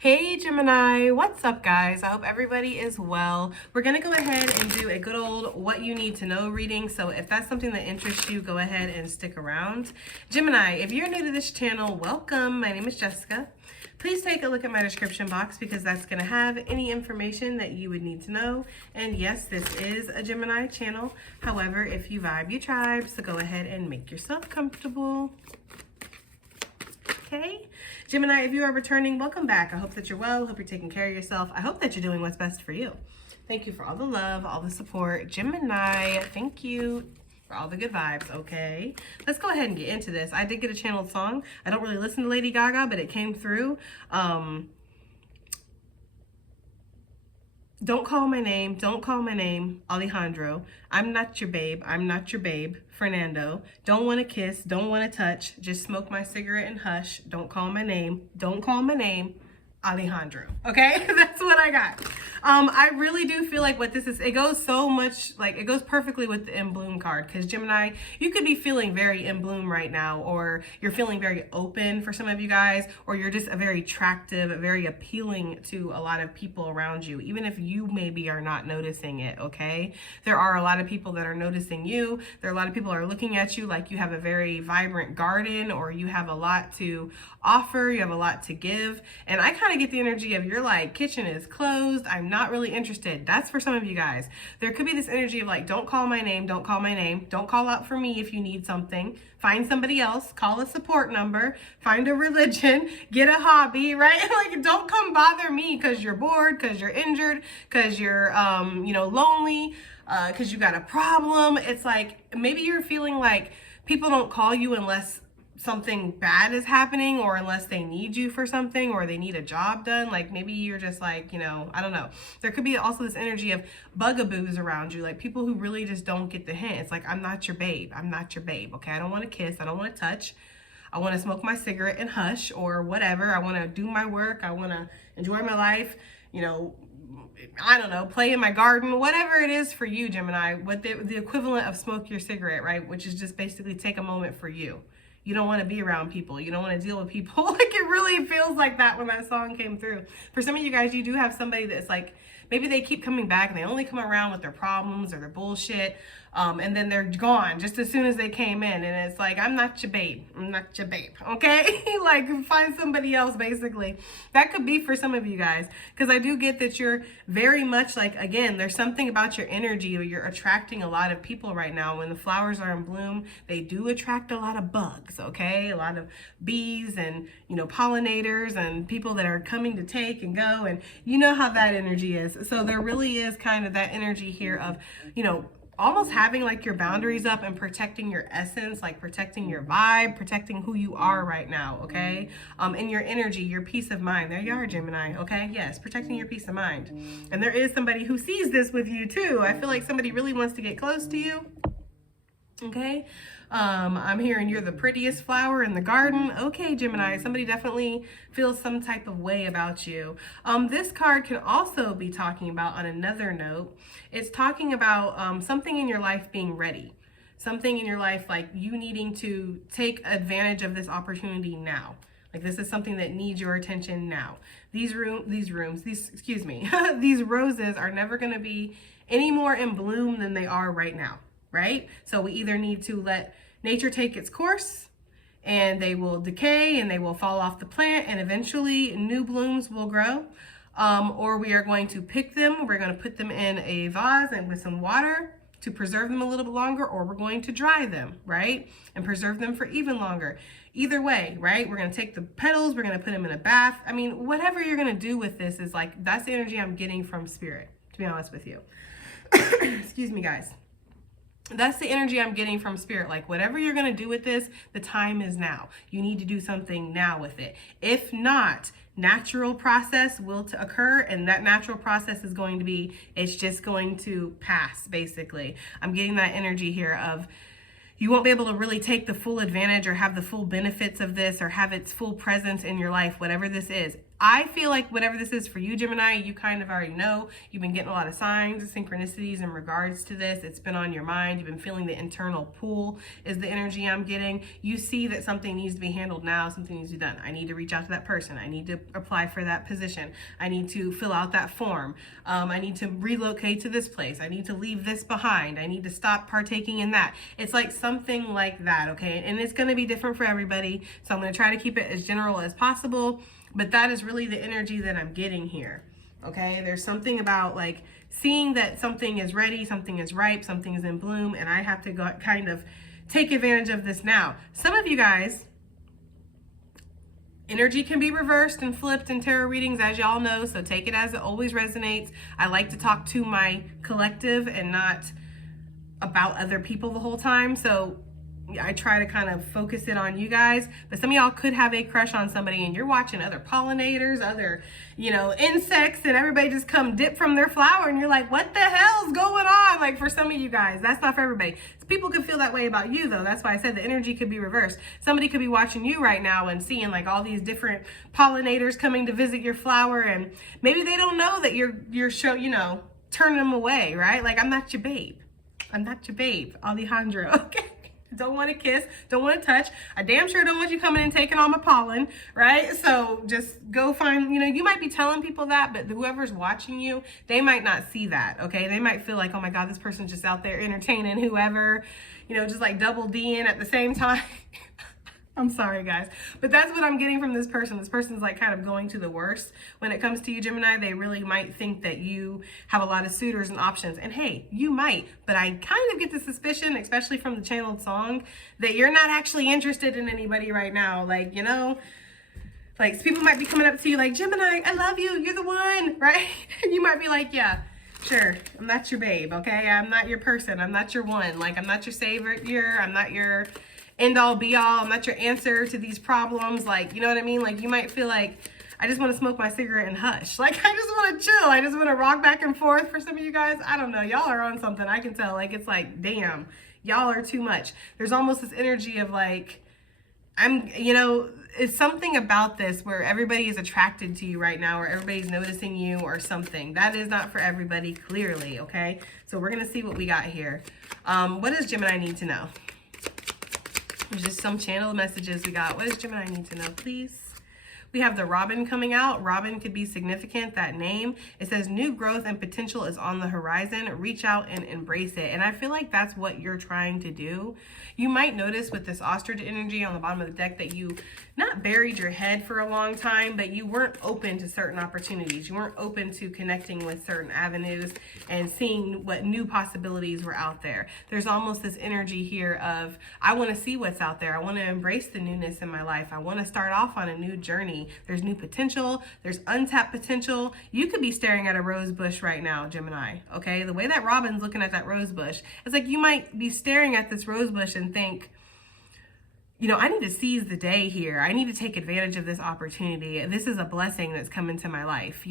Hey Gemini, what's up guys? I hope everybody is well. We're gonna go ahead and do a good old what you need to know reading. So if that's something that interests you, go ahead and stick around. Gemini, if you're new to this channel, welcome. My name is Jessica. Please take a look at my description box because that's gonna have any information that you would need to know. And yes, this is a Gemini channel. However, if you vibe, you tribe, so go ahead and make yourself comfortable. Okay, Gemini, if you are returning, welcome back. I hope that you're well. Hope you're taking care of yourself. I hope that you're doing what's best for you. Thank you for all the love, all the support. Gemini, thank you for all the good vibes. Okay, let's go ahead and get into this. I did get a channeled song. I don't really listen to Lady Gaga, but it came through. Don't call my name, don't call my name, Alejandro. I'm not your babe, I'm not your babe, Fernando. Don't want to kiss, don't want to touch, just smoke my cigarette and hush. Don't call my name, don't call my name, Alejandro. Okay, that's what I got. I really do feel like what this is, it goes so much, like it goes perfectly with the in bloom card, because Gemini, you could be feeling very in bloom right now, or you're feeling very open for some of you guys, or you're just a very attractive, very appealing to a lot of people around you, even if you maybe are not noticing it. Okay, there are a lot of people that are noticing you. There are a lot of people that are looking at you like you have a very vibrant garden, or you have a lot to offer, you have a lot to give. And I kind of get the energy of you're like, kitchen is closed, I'm not really interested. That's for some of you guys. There could be this energy of like, don't call my name, don't call my name, don't call out for me if you need something. Find somebody else, call a support number, find a religion, get a hobby, right? Like, don't come bother me because you're bored, because you're injured, because you're lonely, because you got a problem. It's like, maybe you're feeling like people don't call you unless something bad is happening, or unless they need you for something, or they need a job done. Like maybe you're just like, I don't know. There could be also this energy of bugaboos around you, like people who really just don't get the hint. It's like, I'm not your babe, I'm not your babe. Okay, I don't want to kiss, I don't want to touch, I want to smoke my cigarette and hush, or whatever. I want to do my work, I want to enjoy my life, I don't know, play in my garden, whatever it is for you, Gemini. What the equivalent of smoke your cigarette, right? Which is just basically take a moment for you. You don't want to be around people. You don't want to deal with people. Like, it really feels like that when that song came through. For some of you guys, you do have somebody that's like, maybe they keep coming back and they only come around with their problems or their bullshit. And then they're gone just as soon as they came in. And it's like, I'm not your babe. I'm not your babe. Okay? Like, find somebody else, basically. That could be for some of you guys. Because I do get that you're very much like, again, there's something about your energy where you're attracting a lot of people right now. When the flowers are in bloom, they do attract a lot of bugs, okay? A lot of bees and, pollinators and people that are coming to take and go. And you know how that energy is. So there really is kind of that energy here of, almost having like your boundaries up and protecting your essence, like protecting your vibe, protecting who you are right now, okay? And your energy, your peace of mind. There you are, Gemini, okay? Yes, protecting your peace of mind. And there is somebody who sees this with you too. I feel like somebody really wants to get close to you, okay? I'm hearing you're the prettiest flower in the garden. Okay, Gemini, somebody definitely feels some type of way about you. This card can also be talking about, on another note, it's talking about something in your life being ready. Something in your life, like you needing to take advantage of this opportunity now. Like this is something that needs your attention now. These roses are never going to be any more in bloom than they are right now. Right? So we either need to let nature take its course, and they will decay and they will fall off the plant, and eventually new blooms will grow, or we are going to pick them, we're going to put them in a vase and with some water to preserve them a little bit longer, or we're going to dry them, right? And preserve them for even longer. Either way, right? We're going to take the petals, we're going to put them in a bath. I mean, whatever you're going to do with this is like, that's the energy I'm getting from spirit, to be honest with you. Excuse me, guys. That's the energy I'm getting from spirit. Like, whatever you're going to do with this, the time is now. You need to do something now with it. If not, natural process will occur, and that natural process is going to be, it's just going to pass, basically. I'm getting that energy here of, you won't be able to really take the full advantage or have the full benefits of this or have its full presence in your life, whatever this is. I feel like whatever this is for you, Gemini, you kind of already know. You've been getting a lot of signs and synchronicities in regards to this. It's been on your mind. You've been feeling the internal pull is the energy I'm getting. You see that something needs to be handled now. Something needs to be done. I need to reach out to that person. I need to apply for that position. I need to fill out that form. I need to relocate to this place. I need to leave this behind. I need to stop partaking in that. It's like something like that, okay? And it's going to be different for everybody. So I'm going to try to keep it as general as possible. But that is really the energy that I'm getting here, okay? There's something about like seeing that something is ready, something is ripe, something is in bloom, and I have to go kind of take advantage of this now. Some of you guys, energy can be reversed and flipped in tarot readings, as y'all know, so take it as it always resonates. I like to talk to my collective and not about other people the whole time, so I try to kind of focus it on you guys, but some of y'all could have a crush on somebody and you're watching other pollinators, other, insects, and everybody just come dip from their flower and you're like, what the hell's going on? Like for some of you guys, that's not for everybody. People could feel that way about you though. That's why I said the energy could be reversed. Somebody could be watching you right now and seeing like all these different pollinators coming to visit your flower, and maybe they don't know that you're turning them away, right? Like, I'm not your babe. I'm not your babe, Alejandro, okay? Don't want to kiss, don't want to touch. I damn sure don't want you coming and taking all my pollen, right? So just go find, you might be telling people that, but whoever's watching you, they might not see that, okay? They might feel like, oh my God, this person's just out there entertaining whoever, just like double D'ing at the same time. I'm sorry, guys, but that's what I'm getting from this person. This person's like kind of going to the worst when it comes to you, Gemini. They really might think that you have a lot of suitors and options. And hey, you might, but I kind of get the suspicion, especially from the channeled song, that you're not actually interested in anybody right now. Like, like people might be coming up to you like, Gemini, I love you. You're the one, right? And you might be like, yeah, sure. I'm not your babe, okay? I'm not your person. I'm not your one. Like, I'm not your savior. I'm not your end all be all. I'm not your answer to these problems. Like, you know what I mean? Like, you might feel like, I just want to smoke my cigarette and hush. Like, I just want to chill. I just want to rock back and forth. For some of you guys, I don't know. Y'all are on something. I can tell. Like, it's like, damn, y'all are too much. There's almost this energy of like, it's something about this where everybody is attracted to you right now, or everybody's noticing you or something. That is not for everybody, clearly, okay? So we're going to see what we got here. What does Gemini need to know? There's just some channel messages we got. What does Gemini need to know, please? We have the Robin coming out. Robin could be significant, that name. It says new growth and potential is on the horizon. Reach out and embrace it. And I feel like that's what you're trying to do. You might notice with this ostrich energy on the bottom of the deck that you not buried your head for a long time, but you weren't open to certain opportunities. You weren't open to connecting with certain avenues and seeing what new possibilities were out there. There's almost this energy here of, I want to see what's out there. I want to embrace the newness in my life. I want to start off on a new journey. There's new potential. There's untapped potential. You could be staring at a rose bush right now, Gemini, okay? The way that Robin's looking at that rose bush, it's like you might be staring at this rose bush and think, I need to seize the day here. I need to take advantage of this opportunity. This is a blessing that's come into my life,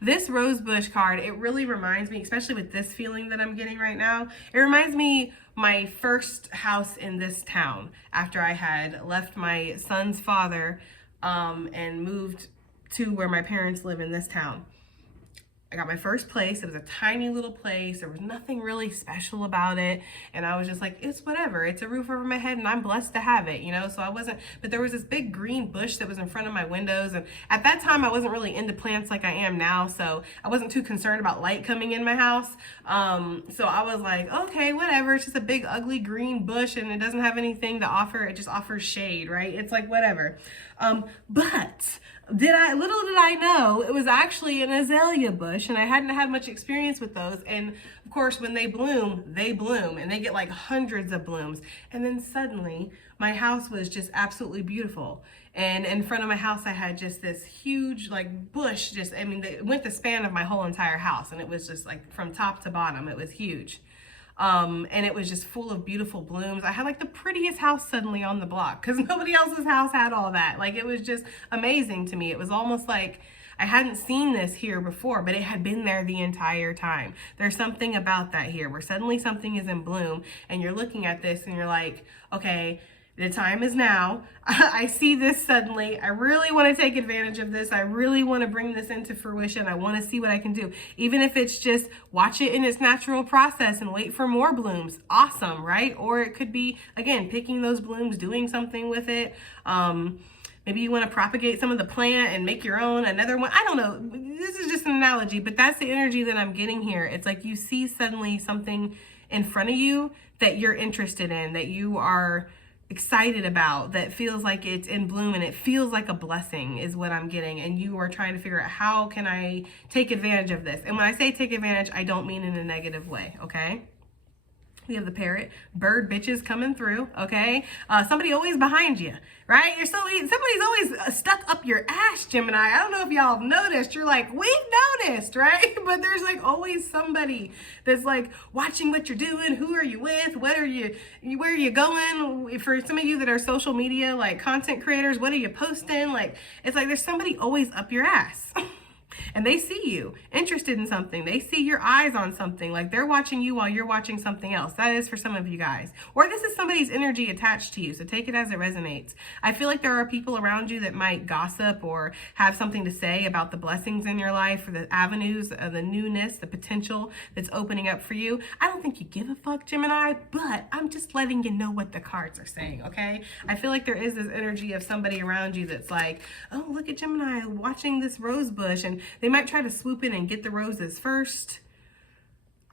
This rosebush card, it really reminds me, especially with this feeling that I'm getting right now, it reminds me my first house in this town after I had left my son's father and moved to where my parents live in this town. I got my first place. It was a tiny little place. There was nothing really special about it. And I was just like, it's whatever. It's a roof over my head and I'm blessed to have it, So I wasn't, but there was this big green bush that was in front of my windows. And at that time, I wasn't really into plants like I am now. So I wasn't too concerned about light coming in my house. So I was like, okay, whatever. It's just a big ugly green bush and it doesn't have anything to offer. It just offers shade, right? It's like, whatever. But little did I know it was actually an azalea bush, and I hadn't had much experience with those. And of course, when they bloom, and they get like hundreds of blooms. And then suddenly my house was just absolutely beautiful. And in front of my house, I had just this huge like bush, it went the span of my whole entire house. And it was just like from top to bottom, it was huge. And it was just full of beautiful blooms. I had like the prettiest house suddenly on the block because nobody else's house had all that. Like, it was just amazing to me. It was almost like I hadn't seen this here before, but it had been there the entire time. There's something about that here where suddenly something is in bloom and you're looking at this and you're like, okay, The time is now. I see this suddenly. I really want to take advantage of this. I really want to bring this into fruition. I want to see what I can do. Even if it's just watch it in its natural process and wait for more blooms. Awesome, right? Or it could be, again, picking those blooms, doing something with it. Maybe you want to propagate some of the plant and make your own, another one. I don't know. This is just an analogy, but that's the energy that I'm getting here. It's like you see suddenly something in front of you that you're interested in, that you are excited about, that feels like it's in bloom and it feels like a blessing is what I'm getting. And you are trying to figure out, how can I take advantage of this? And when I say take advantage, I don't mean in a negative way, okay? We have the parrot, bird bitches coming through, okay? Somebody always behind you, right? Somebody's always stuck up your ass, Gemini. I don't know if y'all have noticed. You're like, we've noticed, right? But there's like always somebody that's like watching what you're doing. Who are you with? Where are you going? For some of you that are social media, like content creators, what are you posting? Like, it's like there's somebody always up your ass. And they see you interested in something. They see your eyes on something. Like they're watching you while you're watching something else. That is for some of you guys. Or this is somebody's energy attached to you. So take it as it resonates. I feel like there are people around you that might gossip or have something to say about the blessings in your life, or the avenues of the newness, the potential that's opening up for you. I don't think you give a fuck, Gemini, but I'm just letting you know what the cards are saying, okay? I feel like there is this energy of somebody around you that's like, oh, look at Gemini watching this rose bush, and they might try to swoop in and get the roses first.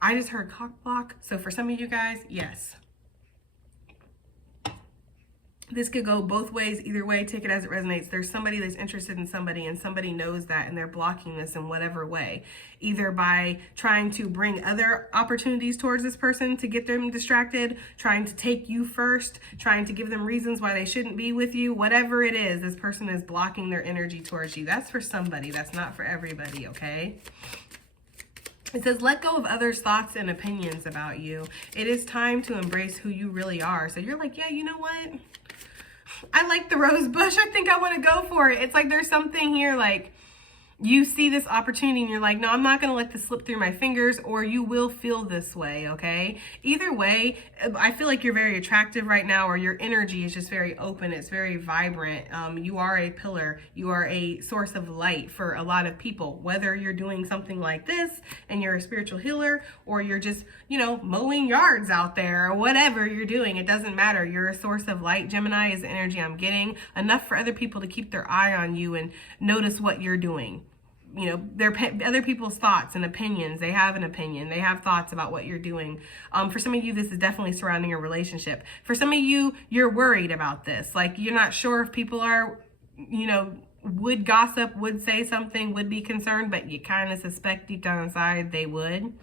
I just heard cock block. So for some of you guys, yes. This could go both ways. Either way, take it as it resonates. There's somebody that's interested in somebody, and somebody knows that, and they're blocking this in whatever way. Either by trying to bring other opportunities towards this person to get them distracted, trying to take you first, trying to give them reasons why they shouldn't be with you. Whatever it is, this person is blocking their energy towards you. That's for somebody. That's not for everybody, okay? It says, let go of others' thoughts and opinions about you. It is time to embrace who you really are. So you're like, yeah, you know what? I like the rose bush. I think I want to go for it. It's like there's something here, like you see this opportunity and you're like, no, I'm not going to let this slip through my fingers, or you will feel this way, okay? Either way, I feel like you're very attractive right now, or your energy is just very open. It's very vibrant. You are a pillar. You are a source of light for a lot of people, whether you're doing something like this and you're a spiritual healer, or you're just, you know, mowing yards out there, or whatever you're doing. It doesn't matter. You're a source of light. Gemini is the energy I'm getting. Enough for other people to keep their eye on you and notice what you're doing. You know, they're other people's thoughts and opinions. They have an opinion. They have thoughts about what you're doing. For some of you, this is definitely surrounding a relationship. For some of you, you're worried about this. Like, you're not sure if people are, you know, would gossip, would say something, would be concerned, but you kind of suspect deep down inside they would.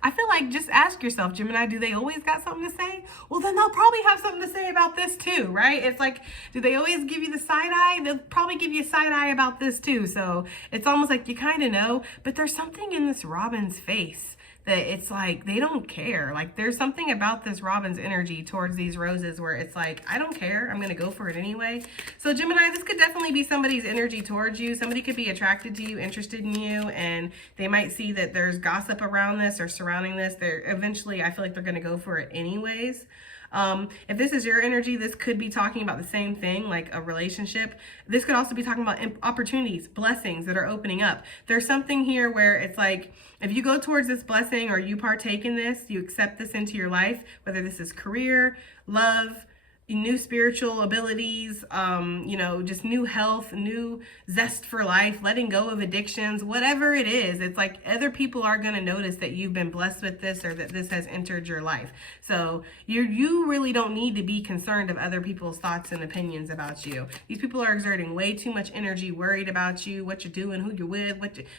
I feel like just ask yourself, Gemini, do they always got something to say? Well, then they'll probably have something to say about this too, right? It's like, do they always give you the side eye? They'll probably give you a side eye about this too. So it's almost like you kind of know, but there's something in this robin's face that it's like they don't care. Like there's something about this robin's energy towards these roses where it's like, I don't care, I'm gonna go for it anyway. So Gemini, this could definitely be somebody's energy towards you. Somebody could be attracted to you, interested in you, and they might see that there's gossip around this or surrounding this. They're eventually, I feel like they're gonna go for it anyways. If this is your energy, this could be talking about the same thing, like a relationship. This could also be talking about opportunities, blessings that are opening up. There's something here where it's like, if you go towards this blessing or you partake in this, you accept this into your life, whether this is career, love, new spiritual abilities, you know, just new health, new zest for life, letting go of addictions, whatever it is. It's like other people are going to notice that you've been blessed with this, or that this has entered your life. So you really don't need to be concerned of other people's thoughts and opinions about you. These people are exerting way too much energy, worried about you, what you're doing, who you're with,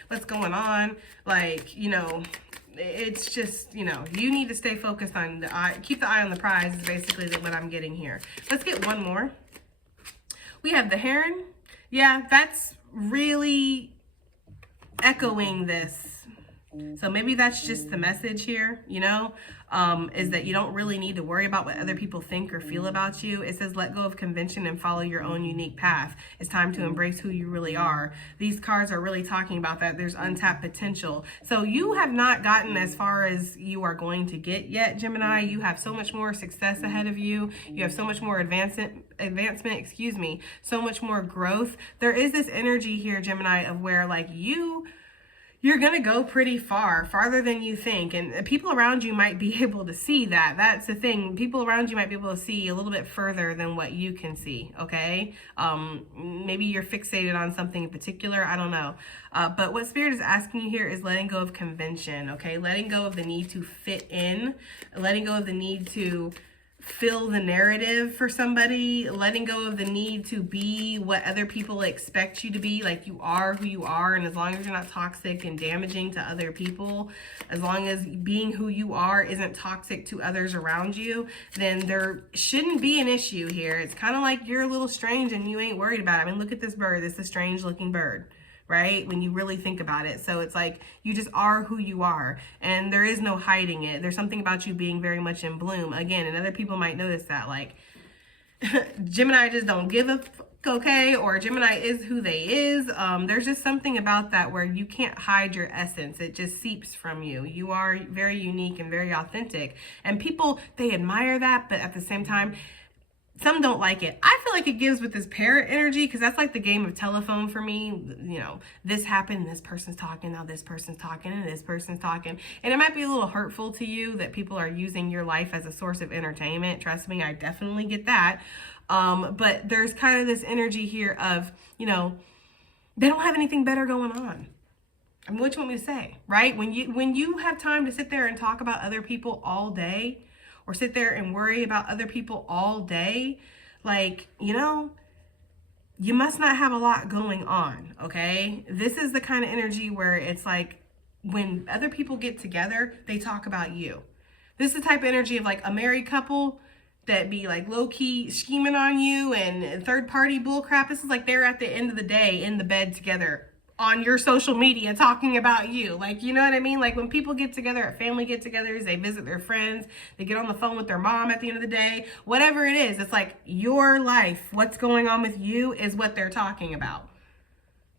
what's going on. Like, you know, it's just, you know, you need to stay focused on the eye, keep the eye on the prize is basically what I'm getting here. Let's get one more. We have the heron. Yeah, that's really echoing this. So maybe that's just the message here, you know, is that you don't really need to worry about what other people think or feel about you. It says let go of convention and follow your own unique path. It's time to embrace who you really are. These cards are really talking about that. There's untapped potential. So you have not gotten as far as you are going to get yet, Gemini. You have so much more success ahead of you. You have so much more advancement, so much more growth. There is this energy here, Gemini, of where like you're going to go pretty far, farther than you think. And people around you might be able to see that. That's the thing. People around you might be able to see a little bit further than what you can see, okay? Maybe you're fixated on something in particular. I don't know. But what Spirit is asking you here is letting go of convention, okay? Letting go of the need to fit in, letting go of the need to fill the narrative for somebody, letting go of the need to be what other people expect you to be. Like, you are who you are, and as long as you're not toxic and damaging to other people, as long as being who you are isn't toxic to others around you, then there shouldn't be an issue here. It's kind of like you're a little strange and you ain't worried about it. I mean, look at this bird. It's a strange looking bird, right? When you really think about it. So it's like you just are who you are, and there is no hiding it. There's something about you being very much in bloom. Again, and other people might notice that, like, Gemini just don't give a fuck, okay? Or Gemini is who they is. There's just something about that where you can't hide your essence. It just seeps from you. You are very unique and very authentic. And people, they admire that, but at the same time, some don't like it. I feel like it gives with this parrot energy, because that's like the game of telephone for me. You know, this happened, this person's talking, now this person's talking, and this person's talking. And it might be a little hurtful to you that people are using your life as a source of entertainment. Trust me, I definitely get that. But there's kind of this energy here of, you know, they don't have anything better going on. I mean, what you want me to say, right? When you have time to sit there and talk about other people all day, or sit there and worry about other people all day, like, you know, you must not have a lot going on, okay? This is the kind of energy where it's like when other people get together, they talk about you. This is the type of energy of like a married couple that be like low-key scheming on you and third-party bullcrap. This is like they're at the end of the day in the bed together on your social media talking about you. Like, you know what I mean? Like when people get together at family get-togethers, they visit their friends, they get on the phone with their mom at the end of the day, whatever it is, it's like your life, what's going on with you is what they're talking about.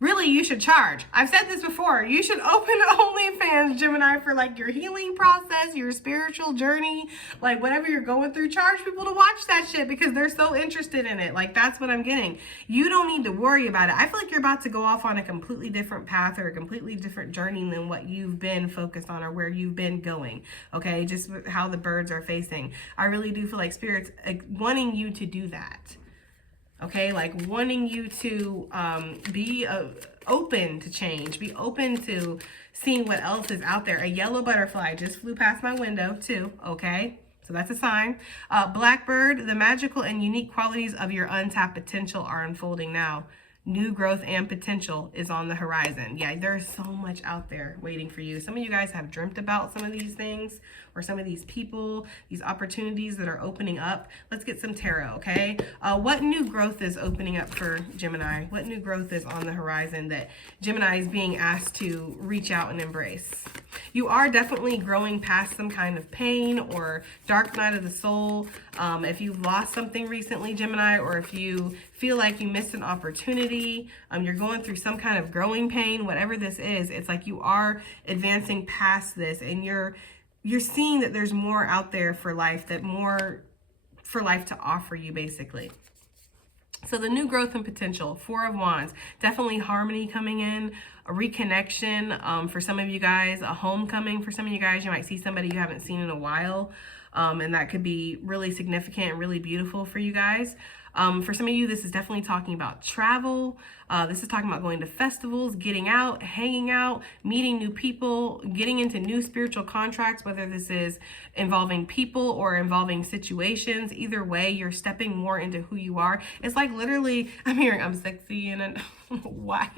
Really, you should charge. I've said this before. You should open OnlyFans, Gemini, for like your healing process, your spiritual journey, like whatever you're going through. Charge people to watch that shit because they're so interested in it. Like, that's what I'm getting. You don't need to worry about it. I feel like you're about to go off on a completely different path or a completely different journey than what you've been focused on or where you've been going. Okay, just how the birds are facing. I really do feel like Spirit's wanting you to do that. Okay, like wanting you to be open to change, be open to seeing what else is out there. A yellow butterfly just flew past my window too, okay? So that's a sign. Blackbird, the magical and unique qualities of your untapped potential are unfolding now. New growth and potential is on the horizon. Yeah, there's so much out there waiting for you. Some of you guys have dreamt about some of these things or some of these people, these opportunities that are opening up. Let's get some tarot, okay? What new growth is opening up for Gemini? What new growth is on the horizon that Gemini is being asked to reach out and embrace? You are definitely growing past some kind of pain or dark night of the soul. If you've lost something recently, Gemini, or if you feel like you missed an opportunity, you're going through some kind of growing pain, whatever this is, it's like you are advancing past this and you're seeing that there's more out there for life, that more for life to offer you, basically. So the new growth and potential, Four of Wands, definitely harmony coming in, a reconnection for some of you guys, a homecoming for some of you guys. You might see somebody you haven't seen in a while, and that could be really significant and really beautiful for you guys. For some of you, this is definitely talking about travel. This is talking about going to festivals, getting out, hanging out, meeting new people, getting into new spiritual contracts, whether this is involving people or involving situations. Either way, you're stepping more into who you are. It's like literally, I'm hearing I'm sexy and why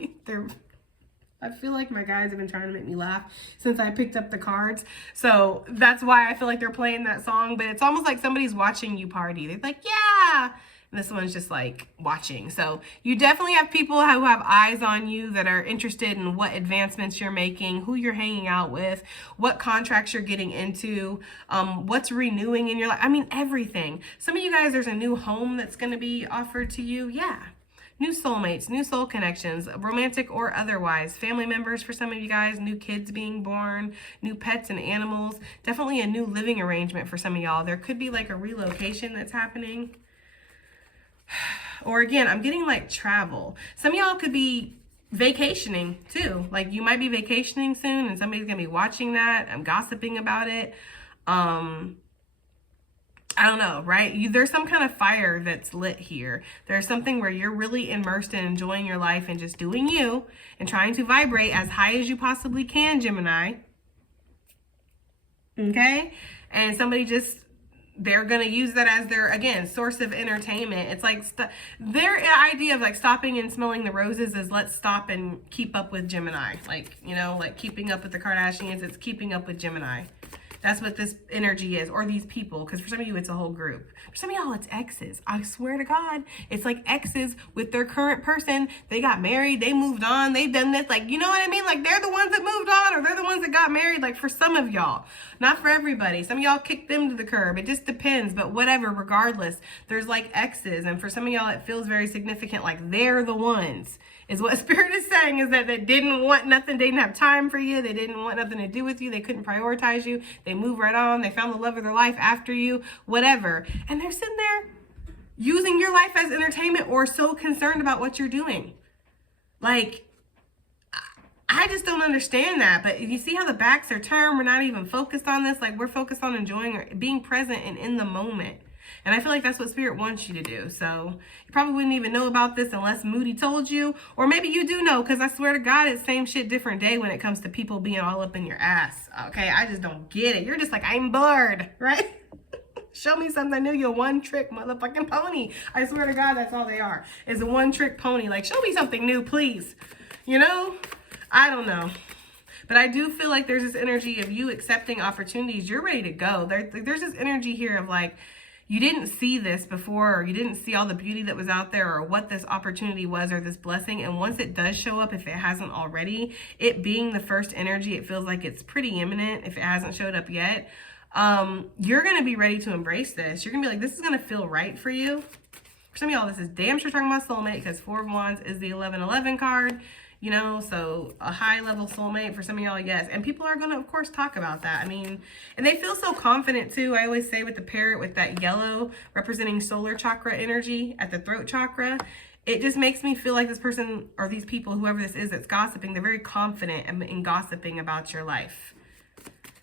I feel like my guys have been trying to make me laugh since I picked up the cards. So that's why I feel like they're playing that song. But it's almost like somebody's watching you party. They're like, yeah, This one's just like watching. So you definitely have people who have eyes on you that are interested in what advancements you're making, who you're hanging out with, what contracts you're getting into, what's renewing in your life. I mean, everything. Some of you guys, there's a new home that's going to be offered to you. Yeah. New soulmates, new soul connections, romantic or otherwise, family members for some of you guys, new kids being born, new pets and animals, definitely a new living arrangement for some of y'all. There could be like a relocation that's happening. Or again, I'm getting like travel. Some of y'all could be vacationing too. Like you might be vacationing soon and somebody's gonna be watching that. I'm gossiping about it. I don't know, right? There's some kind of fire that's lit here. There's something where you're really immersed in enjoying your life and just doing you and trying to vibrate as high as you possibly can, Gemini. Okay? And somebody just, they're going to use that as their, again, source of entertainment. It's like their idea of like stopping and smelling the roses is let's stop and keep up with Gemini. Like, you know, like keeping up with the Kardashians, it's keeping up with Gemini. That's what this energy is, or these people, because for some of you, it's a whole group. For some of y'all, it's exes. I swear to God, it's like exes with their current person. They got married, they moved on, they've done this. Like, you know what I mean? Like, they're the ones that moved on, or they're the ones that got married. Like, for some of y'all, not for everybody. Some of y'all kicked them to the curb. It just depends, but whatever, regardless, there's like exes. And for some of y'all, it feels very significant, like they're the ones. Is what Spirit is saying, is that they didn't want nothing. They didn't have time for you. They didn't want nothing to do with you. They couldn't prioritize you. They moved right on. They found the love of their life after you, whatever. And they're sitting there using your life as entertainment or so concerned about what you're doing. Like, I just don't understand that. But you see how the backs are turned? We're not even focused on this. Like, we're focused on enjoying or being present and in the moment. And I feel like that's what Spirit wants you to do. So you probably wouldn't even know about this unless Moody told you. Or maybe you do know, because I swear to God, it's same shit, different day when it comes to people being all up in your ass. Okay, I just don't get it. You're just like, I'm bored, right? Show me something new, you one-trick motherfucking pony. I swear to God, that's all they are, is a one-trick pony. Like, show me something new, please. You know? I don't know. But I do feel like there's this energy of you accepting opportunities. You're ready to go. There's this energy here of like, you didn't see this before, or you didn't see all the beauty that was out there, or what this opportunity was, or this blessing. And once it does show up, if it hasn't already, it being the first energy, it feels like it's pretty imminent if it hasn't showed up yet. You're going to be ready to embrace this. You're going to be like, this is going to feel right for you. For some of y'all, this is damn sure talking about soulmate, because 4 of Wands is the 1111 card. You know, so a high level soulmate for some of y'all, yes. And people are going to, of course, talk about that. I mean, and they feel so confident too. I always say with the parrot, with that yellow representing solar chakra energy at the throat chakra, it just makes me feel like this person or these people, whoever this is that's gossiping, they're very confident in gossiping about your life.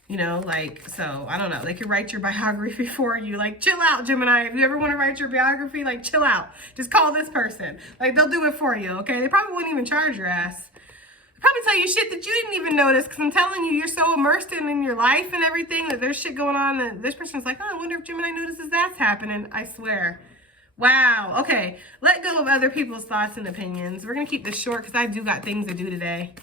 You know, like, so, I don't know. They could write your biography for you. Like, chill out, Gemini. If you ever want to write your biography, like, chill out. Just call this person. Like, they'll do it for you, okay? They probably wouldn't even charge your ass. They'll probably tell you shit that you didn't even notice, because I'm telling you, you're so immersed in your life and everything that there's shit going on that this person's like, oh, I wonder if Gemini notices that's happening. I swear. Wow. Okay. Let go of other people's thoughts and opinions. We're going to keep this short because I do got things to do today.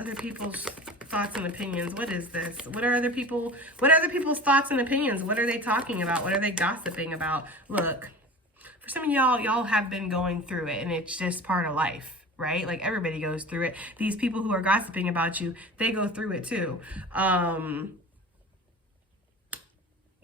Other people's thoughts and opinions. What is this? What are other people's thoughts and opinions? What are they talking about? What are they gossiping about? Look, for some of y'all have been going through it, and it's just part of life, right? Like, everybody goes through it. These people who are gossiping about you, they go through it too.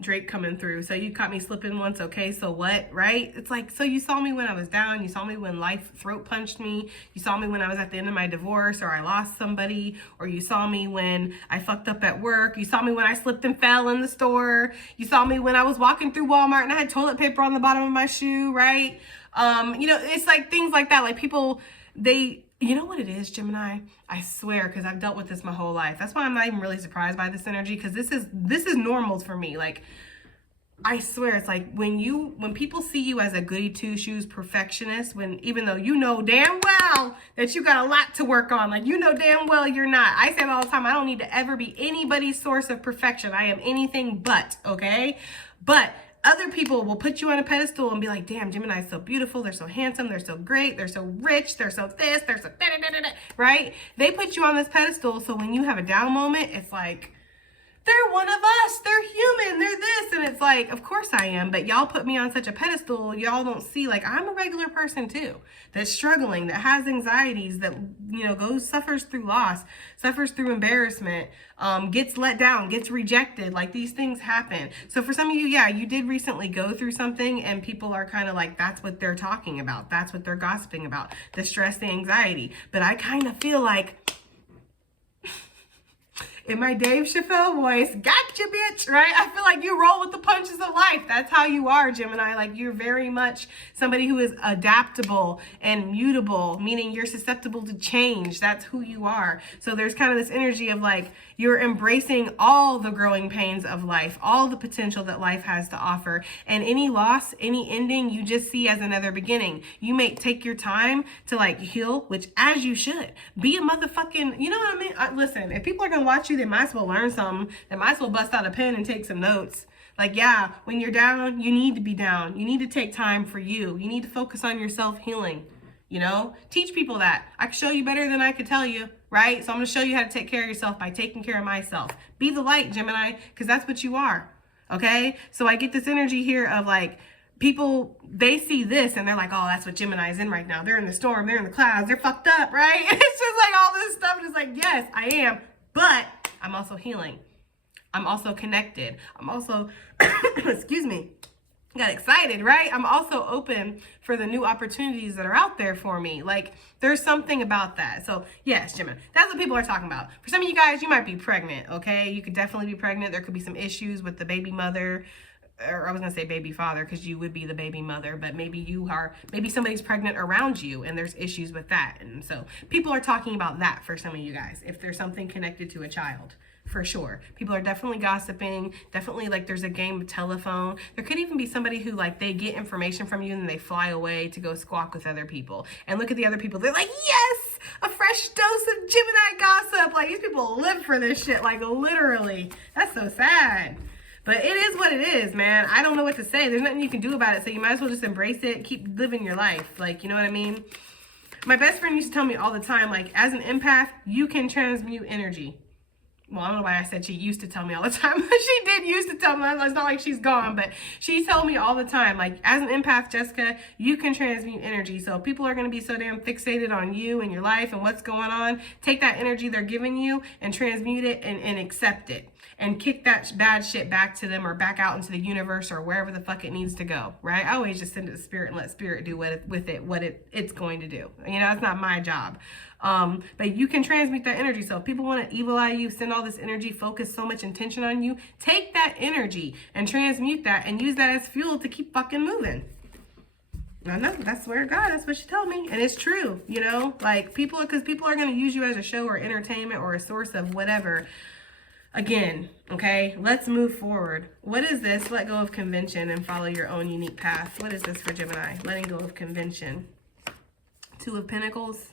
Drake coming through. So you caught me slipping once. Okay, so what, right? It's like, so you saw me when I was down. You saw me when life throat punched me. You saw me when I was at the end of my divorce, or I lost somebody, or you saw me when I fucked up at work. You saw me when I slipped and fell in the store. You saw me when I was walking through Walmart and I had toilet paper on the bottom of my shoe, right? You know, it's like things like that. Like, people, you know what it is, Gemini? I swear, because I've dealt with this my whole life. That's why I'm not even really surprised by this energy, because this is normal for me. Like, I swear, it's like when people see you as a goody two-shoes perfectionist, even though you know damn well that you got a lot to work on, like, you know damn well you're not. I say it all the time, I don't need to ever be anybody's source of perfection. I am anything but, okay? But other people will put you on a pedestal and be like, damn, Gemini is so beautiful, they're so handsome, they're so great, they're so rich, they're so this, they're so da-da-da-da-da, right? They put you on this pedestal, so when you have a down moment, it's like, they're one of us, they're human, they're this. And it's like, of course I am, but y'all put me on such a pedestal. Y'all don't see, like, I'm a regular person too, that's struggling, that has anxieties, that, you know, suffers through loss, suffers through embarrassment, gets let down, gets rejected. Like, these things happen. So for some of you, yeah, you did recently go through something, and people are kind of like, that's what they're talking about, that's what they're gossiping about, the stress, the anxiety. But I kind of feel like, in my Dave Chappelle voice, gotcha, bitch, right? I feel like you roll with the punches of life. That's how you are, Gemini. Like, you're very much somebody who is adaptable and mutable, meaning you're susceptible to change. That's who you are. So there's kind of this energy of like, you're embracing all the growing pains of life, all the potential that life has to offer. And any loss, any ending, you just see as another beginning. You may take your time to like heal, which as you should. Be a motherfucking, you know what I mean? Listen, if people are going to watch you, they might as well learn something. They might as well bust out a pen and take some notes. Like, yeah, when you're down, you need to be down. You need to take time for you. You need to focus on your self-healing. You know, teach people that. I can show you better than I could tell you, right? So I'm going to show you how to take care of yourself by taking care of myself. Be the light, Gemini, because that's what you are. Okay? So I get this energy here of like, people, they see this and they're like, oh, that's what Gemini is in right now. They're in the storm. They're in the clouds. They're fucked up, right? It's just like all this stuff. And it's like, yes, I am. But I'm also healing. I'm also connected. I'm also, excuse me, got excited, right? I'm also open for the new opportunities that are out there for me. Like, there's something about that. So yes, Gemini, that's what people are talking about. For some of you guys, you might be pregnant, okay? You could definitely be pregnant. There could be some issues with the baby mother, or I was gonna say baby father, because you would be the baby mother, but maybe maybe somebody's pregnant around you and there's issues with that. And so people are talking about that for some of you guys, if there's something connected to a child. For sure. People are definitely gossiping. Definitely, like, there's a game of telephone. There could even be somebody who, like, they get information from you and then they fly away to go squawk with other people. And look at the other people. They're like, yes, a fresh dose of Gemini gossip. Like, these people live for this shit. Like, literally. That's so sad. But it is what it is, man. I don't know what to say. There's nothing you can do about it. So you might as well just embrace it. Keep living your life. Like, you know what I mean? My best friend used to tell me all the time, like, as an empath, you can transmute energy. Well, I don't know why I said she used to tell me all the time. She did used to tell me. It's not like she's gone, but she told me all the time, like, as an empath, Jessica, you can transmute energy. So if people are going to be so damn fixated on you and your life and what's going on, take that energy they're giving you and transmute it and accept it. And kick that bad shit back to them or back out into the universe or wherever the fuck it needs to go, right? I always just send it to spirit and let spirit do what it's going to do. You know, it's not my job. But you can transmute that energy. So if people want to evil eye you, send all this energy, focus so much intention on you, take that energy and transmute that and use that as fuel to keep fucking moving. I know, that's swear to God, that's what she told me. And it's true, you know, like because people are going to use you as a show or entertainment or a source of whatever. Again, okay, let's move forward. What is this? Let go of convention and follow your own unique path. What is this for Gemini? Letting go of convention. Two of Pentacles.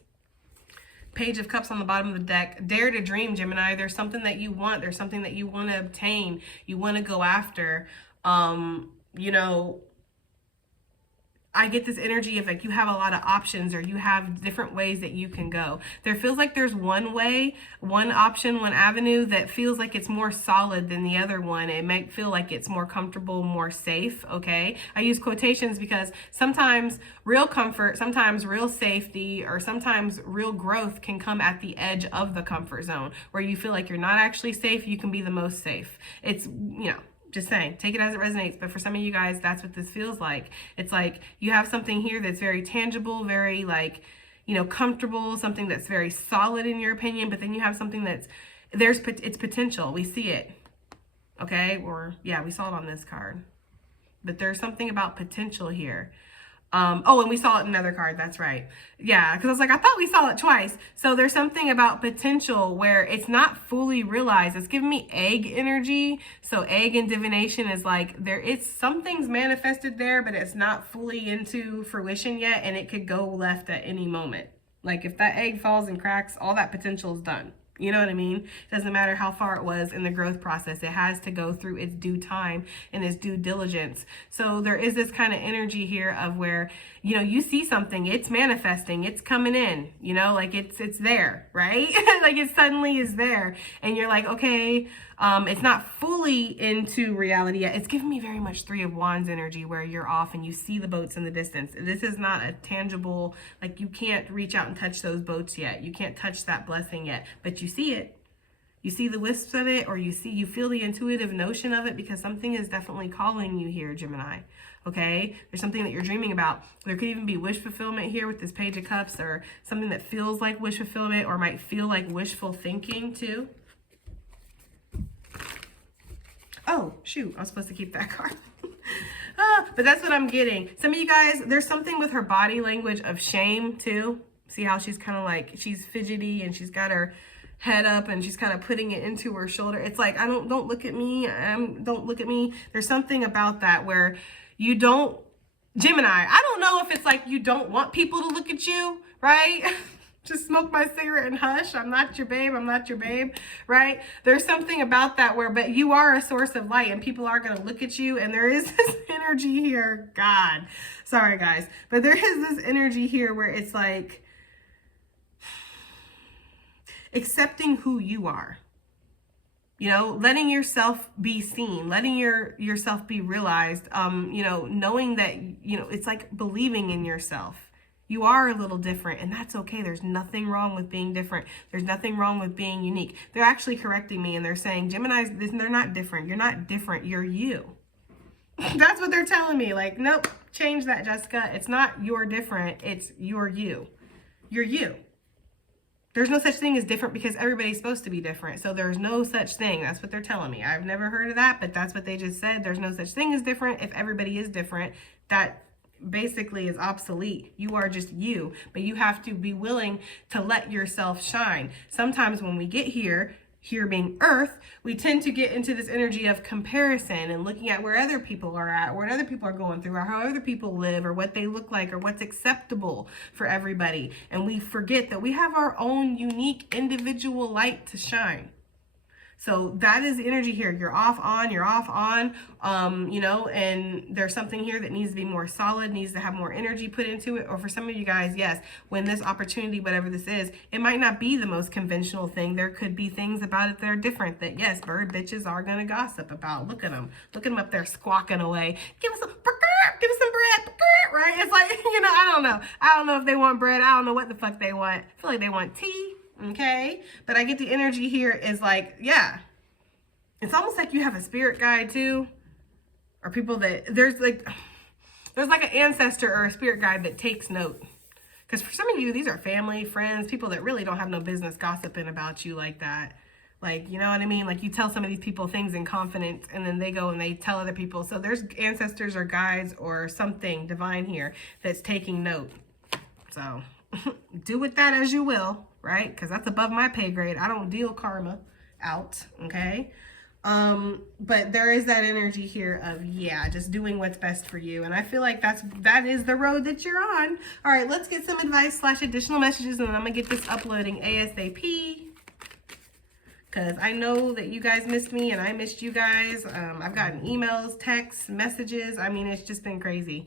Page of Cups on the bottom of the deck. Dare to dream, Gemini. There's something that you want. There's something that you want to obtain. You want to go after. You know, I get this energy of like you have a lot of options or you have different ways that you can go. There feels like there's one way, one option, one avenue that feels like it's more solid than the other one. It might feel like it's more comfortable, more safe, okay? I use quotations because sometimes real comfort, sometimes real safety, or sometimes real growth can come at the edge of the comfort zone where you feel like you're not actually safe, you can be the most safe. It's, you know, just saying, take it as it resonates. But for some of you guys, that's what this feels like. It's like you have something here that's very tangible, very like, you know, comfortable, something that's very solid in your opinion. But then you have something that's, it's potential. We see it. Okay. Or yeah, we saw it on this card. But there's something about potential here. Oh, and we saw it in another card. That's right. Yeah, because I was like, I thought we saw it twice. So there's something about potential where it's not fully realized. It's giving me egg energy. So egg and divination is like it's something's manifested there, but it's not fully into fruition yet, and it could go left at any moment. Like if that egg falls and cracks, all that potential is done. You know what I mean? Doesn't matter how far it was in the growth process. It has to go through its due time and its due diligence. So there is this kind of energy here of where you know, you see something, it's manifesting, it's coming in, you know, like it's there, right? Like it suddenly is there, and you're like, okay, it's not fully into reality yet. It's giving me very much Three of Wands energy, where you're off and you see the boats in the distance. This is not a tangible, like you can't reach out and touch those boats yet. You can't touch that blessing yet, but you see it. You see the wisps of it, or you feel the intuitive notion of it, because something is definitely calling you here, Gemini. Okay, there's something that you're dreaming about. There could even be wish fulfillment here with this Page of Cups, or something that feels like wish fulfillment, or might feel like wishful thinking too. Oh, shoot, I was supposed to keep that card. But that's what I'm getting. Some of you guys, there's something with her body language of shame too. See how she's kind of like, she's fidgety and she's got her head up and she's kind of putting it into her shoulder. It's like, don't look at me. Don't look at me. There's something about that where you don't, Gemini, I don't know if it's like you don't want people to look at you, right? Just smoke my cigarette and hush. I'm not your babe. I'm not your babe, right? There's something about that where, but you are a source of light and people are going to look at you. And there is this energy here. God, sorry guys, but there is this energy here where it's like accepting who you are, you know, letting yourself be seen, letting yourself be realized, you know, knowing that, you know, it's like believing in yourself. You are a little different, and that's okay. There's nothing wrong with being different. There's nothing wrong with being unique. They're actually correcting me, and they're saying, Geminis, they're not different. You're not different. You're you. That's what they're telling me. Like, nope, change that, Jessica. It's not you're different. It's you're you. You're you. There's no such thing as different because everybody's supposed to be different. So there's no such thing. That's what they're telling me. I've never heard of that, but that's what they just said. There's no such thing as different. If everybody is different, that basically is obsolete. You are just you, but you have to be willing to let yourself shine. Sometimes when we get here being Earth, we tend to get into this energy of comparison and looking at where other people are at, or what other people are going through, or how other people live, or what they look like, or what's acceptable for everybody. And we forget that we have our own unique individual light to shine. So that is the energy here. You're off on, you know, and there's something here that needs to be more solid, needs to have more energy put into it. Or for some of you guys, yes, when this opportunity, whatever this is, it might not be the most conventional thing. There could be things about it that are different that, yes, bird bitches are going to gossip about. Look at them. Look at them up there squawking away. Give us some bread, right? It's like, you know, I don't know. I don't know if they want bread. I don't know what the fuck they want. I feel like they want tea. Okay, but I get the energy here is like, yeah, it's almost like you have a spirit guide too, or people that there's like an ancestor or a spirit guide that takes note. Because for some of you, these are family, friends, people that really don't have no business gossiping about you like that. Like, you know what I mean? Like you tell some of these people things in confidence and then they go and they tell other people. So there's ancestors or guides or something divine here that's taking note. So do with that as you will. Right? Because that's above my pay grade. I don't deal karma out. Okay. But there is that energy here of, yeah, just doing what's best for you. And I feel like that is the road that you're on. All right, let's get some advice / additional messages, and then I'm gonna get this uploading ASAP. Because I know that you guys missed me and I missed you guys. I've gotten emails, texts, messages. I mean, it's just been crazy.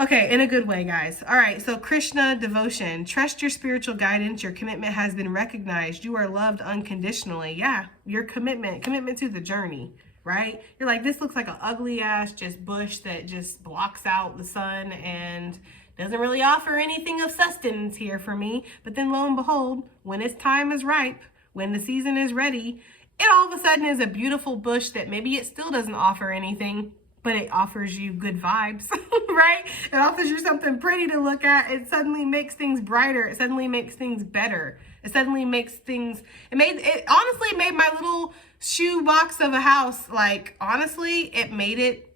Okay, in a good way, guys. All right, so Krishna devotion. Trust your spiritual guidance. Your commitment has been recognized. You are loved unconditionally. Yeah, your commitment to the journey, right? You're like, this looks like an ugly ass just bush that just blocks out the sun and doesn't really offer anything of sustenance here for me. But then lo and behold, when its time is ripe, when the season is ready, it all of a sudden is a beautiful bush that maybe it still doesn't offer anything, but it offers you good vibes, right? It offers you something pretty to look at. It suddenly makes things brighter. It suddenly makes things better. It suddenly makes things, it honestly made my little shoe box of a house, like, honestly, it made it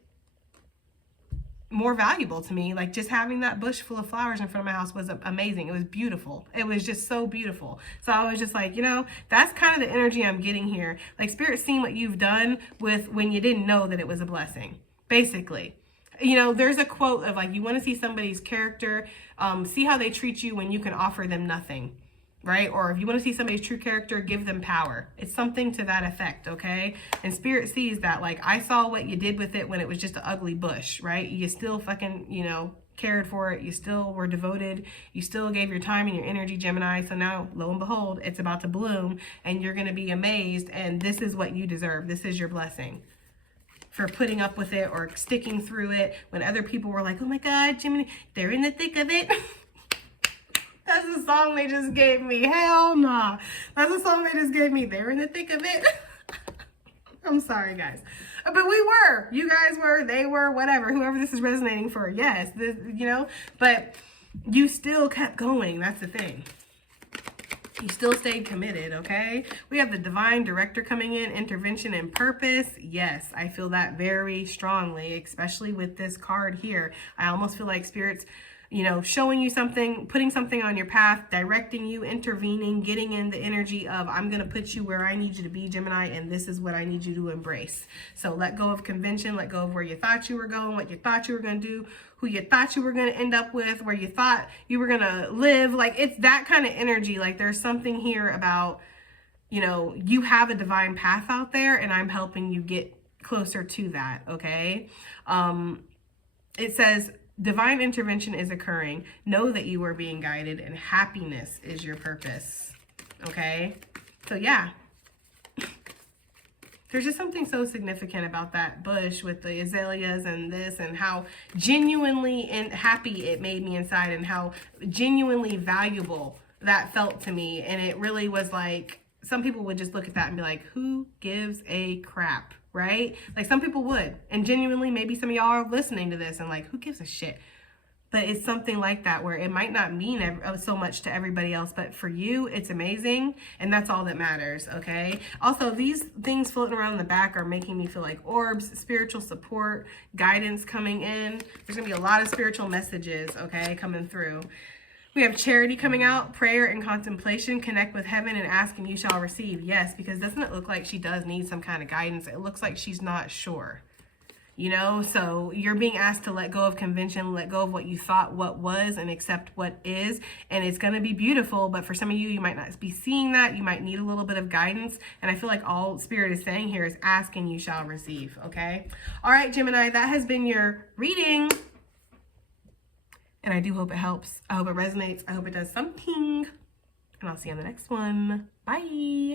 more valuable to me. Like, just having that bush full of flowers in front of my house was amazing. It was beautiful. It was just so beautiful. So I was just like, you know, that's kind of the energy I'm getting here. Like, Spirit's seen what you've done with when you didn't know that it was a blessing. Basically, you know, there's a quote of like, you want to see somebody's character, see how they treat you when you can offer them nothing, right? Or if you want to see somebody's true character, give them power. It's something to that effect, okay? And Spirit sees that, like, I saw what you did with it when it was just an ugly bush, right? You still fucking, you know, cared for it. You still were devoted. You still gave your time and your energy, Gemini. So now, lo and behold, it's about to bloom and you're going to be amazed. And this is what you deserve. This is your blessing for putting up with it or sticking through it when other people were like, oh my God, Gemini, they're in the thick of it. That's the song they just gave me. Hell nah. That's the song they just gave me. They're in the thick of it. I'm sorry, guys. But we were. You guys were. They were. Whatever. Whoever this is resonating for. Yes. This, you know. But you still kept going. That's the thing. You still stayed committed, okay? We have the divine director coming in. Intervention and purpose. Yes, I feel that very strongly, especially with this card here. I almost feel like Spirit's, you know, showing you something, putting something on your path, directing you, intervening, getting in the energy of, I'm going to put you where I need you to be, Gemini, and this is what I need you to embrace. So let go of convention, let go of where you thought you were going, what you thought you were going to do, who you thought you were going to end up with, where you thought you were going to live. Like, it's that kind of energy. Like, there's something here about, you know, you have a divine path out there, and I'm helping you get closer to that, okay? It says, divine intervention is occurring. Know that you are being guided and happiness is your purpose. Okay? So yeah. There's just something so significant about that bush with the azaleas and this and how genuinely happy it made me inside and how genuinely valuable that felt to me. And it really was like, some people would just look at that and be like, who gives a crap? Right? Like some people would, and genuinely, maybe some of y'all are listening to this and like, who gives a shit? But it's something like that where it might not mean so much to everybody else, but for you, it's amazing. And that's all that matters. Okay. Also, these things floating around in the back are making me feel like orbs, spiritual support, guidance coming in. There's gonna be a lot of spiritual messages, okay, coming through. We have charity coming out, prayer and contemplation, connect with heaven and ask and you shall receive. Yes, because doesn't it look like she does need some kind of guidance? It looks like she's not sure, you know? So you're being asked to let go of convention, let go of what you thought what was and accept what is. And it's going to be beautiful. But for some of you, you might not be seeing that. You might need a little bit of guidance. And I feel like all Spirit is saying here is ask and you shall receive. Okay. All right, Gemini, that has been your reading. And I do hope it helps. I hope it resonates. I hope it does something. And I'll see you on the next one. Bye.